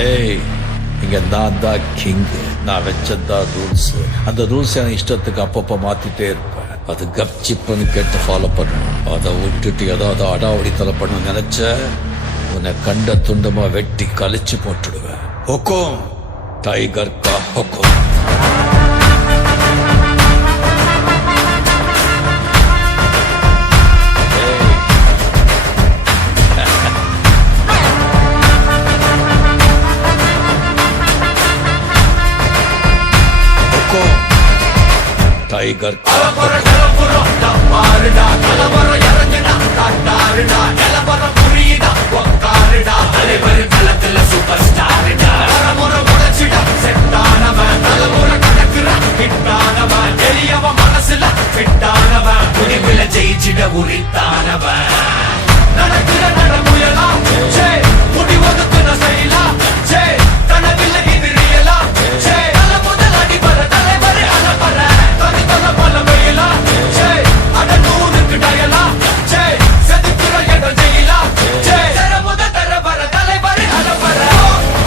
ஏய், இங்க நான் தான் கிங். நான் வச்சதான் ரூல்ஸ். அந்த ரூல்ஸ் எனக்கு இஷ்டத்துக்கு அப்பப்ப மாத்திட்டே இருப்பேன். அது கப்சிப்புன்னு கேட்டு ஃபாலோ பண்ணணும். அதை விட்டுட்டு ஏதாவது அடாவடித்தலை பண்ண நினைச்ச உன்னை கண்ட துண்டமா வெட்டி கழிச்சு போட்டுடுவேன். ஹொக்கும், டைகர் கா ஹொக்கும். டைகர் சூப்பர் ஸ்டார்டா செட்டானவன் தலைமுறை கடக்குற ஹிட்டானவன் எளியவன் மனசுல ஃபிட்டானவன் முடிவுல ஜெயிச்சிட உரித்தானவன் நடக்கிற நடமுயலா முடிவதுக்கு நான் செய்யலாம் கனவில்லை இது ரியலா தல முதல் அடிபர தலைவர் அலப்பற தனி தல பல வெயிலா அட நூறுக்கு டயலா செதுக்குற இடம் ஜெயிலா தர முத தர வர தலைவர் அலப்பற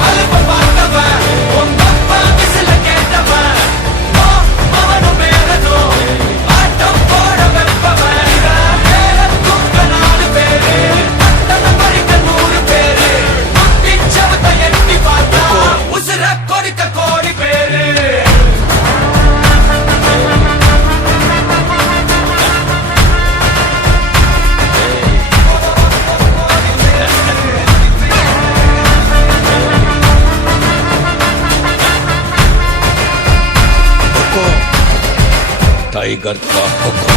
அலுப்ப பார்த்தவன் உங்க அப்பா விசில கேட்டவன் அவனும் மேலதும் ஆட்டம் போட வெப்பவன் மேல தூக்க 4 பேரு அத்தனை மறிக்க 100 பேரு முத்திச்சவத்தை எட்டி பார்த்தா உசுர கொடுக்க கோடி பேரு டைகர் கா ஹொக்கும்.